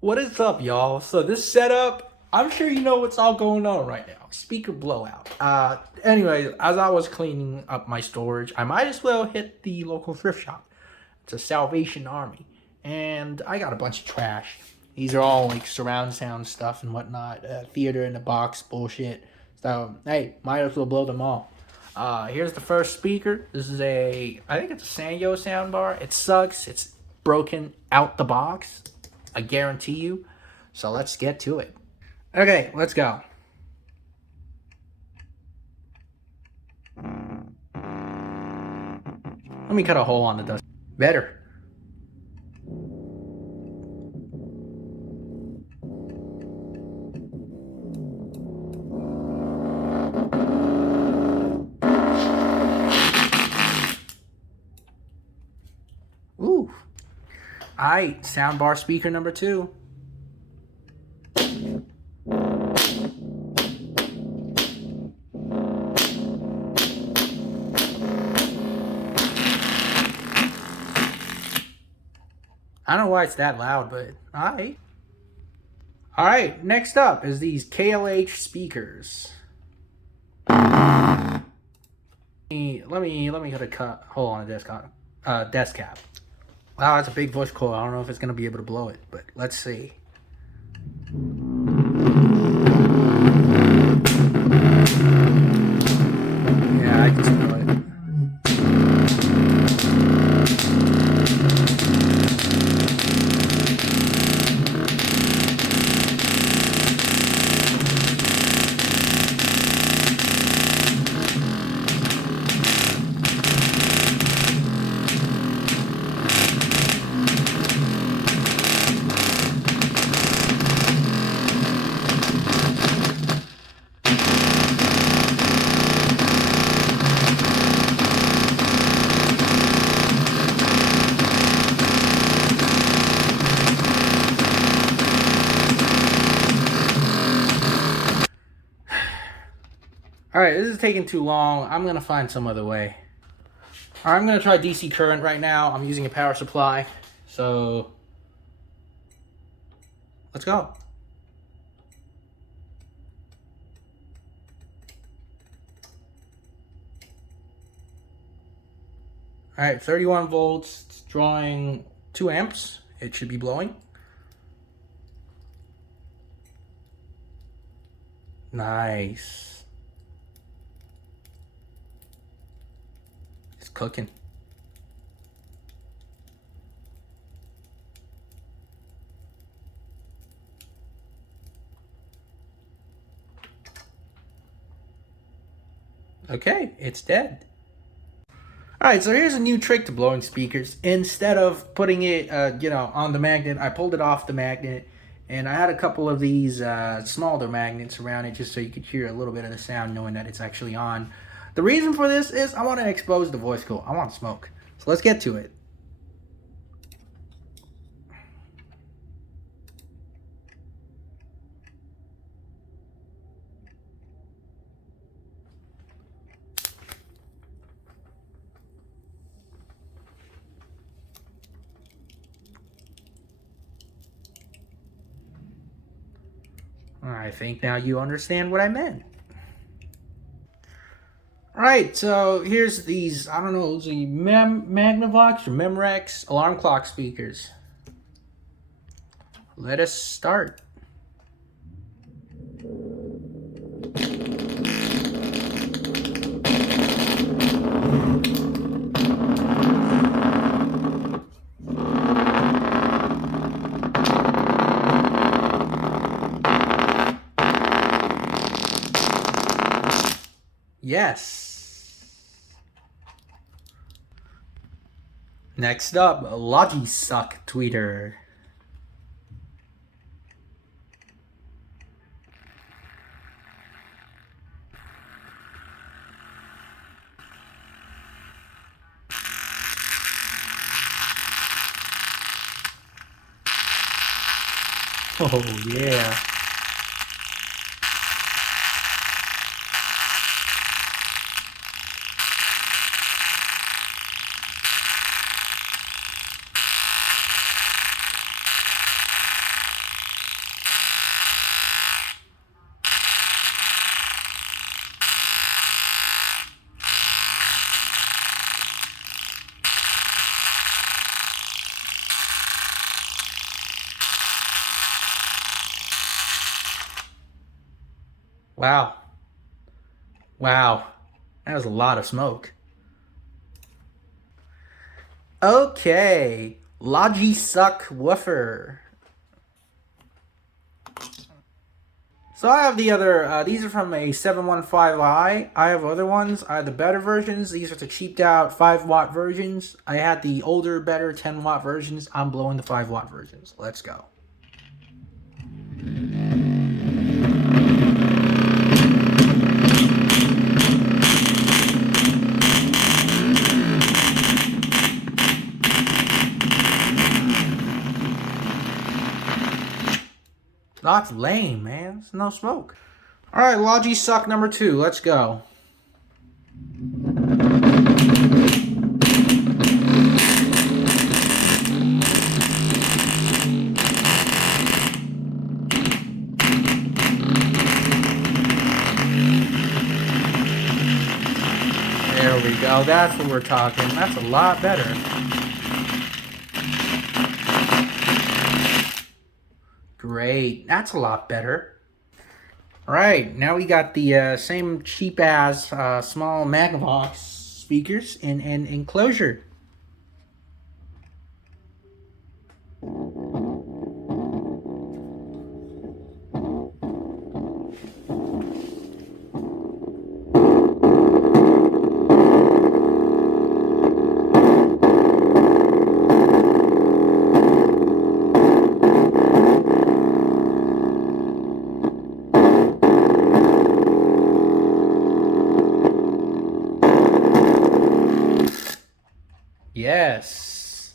What is up, y'all? So this setup, I'm sure you know what's all going on right now. Speaker blowout. Anyway, as I was cleaning up my storage, I might as well hit the local thrift shop. It's a Salvation Army, and I got a bunch of trash. These are all like surround sound stuff and whatnot, theater in the box bullshit. So hey, might as well blow them all. Here's the first speaker. This is I think it's a Sanyo soundbar. It sucks. It's broken out the box. I guarantee you. So let's get to it. Okay, let's go. Let me cut a hole on the dust. Better. Ooh. Aight, soundbar speaker number 2. I don't know why it's that loud, but alright. Alright, next up is these KLH speakers. Let me get a cut hole on the desk cap. Wow, that's a big bush coil. I don't know if it's gonna be able to blow it, but let's see. Yeah, I can smell it. Alright, this is taking too long. I'm gonna find some other way. Alright, I'm gonna try DC current right now. I'm using a power supply. So let's go. Alright, 31 volts. It's drawing 2 amps. It should be blowing. Nice. It's cooking. Okay, it's dead. Alright, so here's a new trick to blowing speakers. Instead of putting it, on the magnet, I pulled it off the magnet, and I had a couple of these smaller magnets around it just so you could hear a little bit of the sound knowing that it's actually on. The reason for this is I want to expose the voice coil. I want smoke. So let's get to it. I think now you understand what I meant. Alright, so here's these, I don't know, the Magnavox or Memrex alarm clock speakers. Let us start. Yes. Next up, Logisuck tweeter. Oh yeah. Wow. Wow. That was a lot of smoke. Okay. Logi Suck Woofer. So I have the other, these are from a 715i. I have other ones. I have the better versions. These are the cheaped out 5-watt versions. I had the older, better 10-watt versions. I'm blowing the 5-watt versions. Let's go. That's lame, man. It's no smoke. All right, Logi Suck number 2. Let's go. There we go. That's what we're talking. That's a lot better. Great. That's a lot better. All right. Now we got the same cheap-ass small Magnavox speakers in an enclosure. Yes.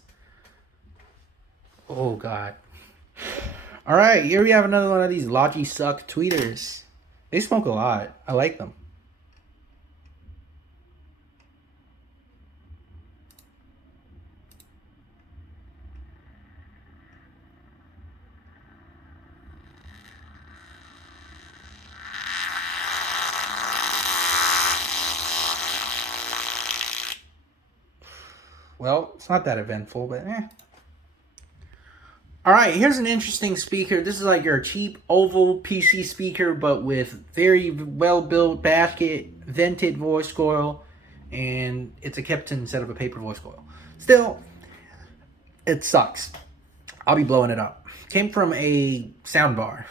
Oh, God. All right, here we have another one of these Logi Suck tweeters. They smoke a lot. I like them. Well, it's not that eventful, but eh. All right, here's an interesting speaker. This is like your cheap oval PC speaker, but with very well-built basket, vented voice coil, and it's a Kepton instead of a paper voice coil. Still, it sucks. I'll be blowing it up. Came from a soundbar.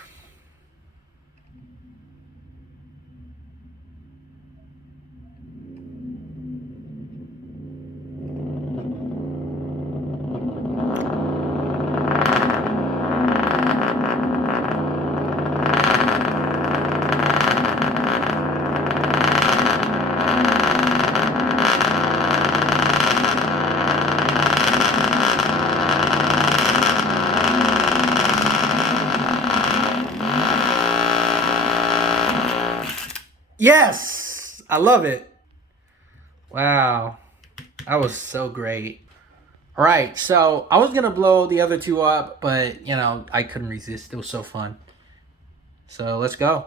Yes! I love it. Wow. That was so great. All right, so I was going to blow the other two up, but, you know, I couldn't resist. It was so fun. So let's go.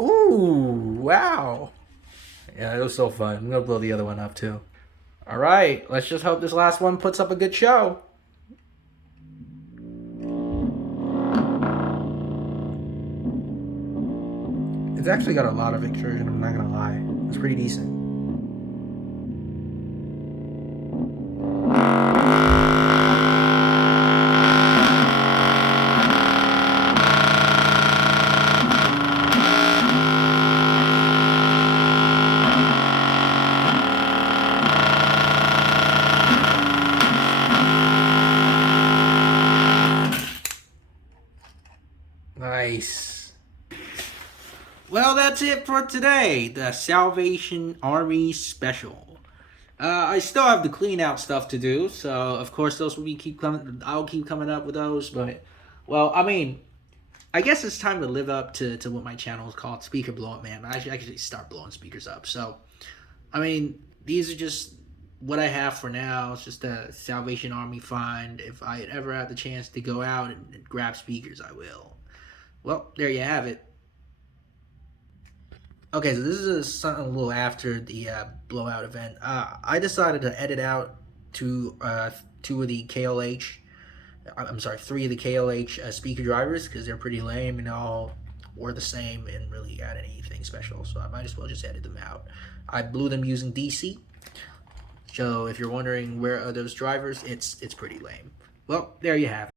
Ooh, wow. Yeah, it was so fun. I'm going to blow the other one up too. All right, let's just hope this last one puts up a good show. It's actually got a lot of extrusion, I'm not going to lie. It's pretty decent. Nice. Well, that's it for today. The Salvation Army Special. I still have the clean out stuff to do, so of course those will be keep coming. I'll keep coming up with those, but well, I mean, I guess it's time to live up to what my channel is called, Speaker Blowout Man. I should actually start blowing speakers up. So, I mean, these are just what I have for now is just a Salvation Army find. If I ever have the chance to go out and grab speakers, I will. Well, there you have it. Okay, so this is something a little after the blowout event. I decided to edit out two of the KLH. I'm sorry, three of the KLH speaker drivers because they're pretty lame and all were the same and really add anything special. So I might as well just edit them out. I blew them using DC. So if you're wondering where are those drivers, it's pretty lame. Well, there you have it.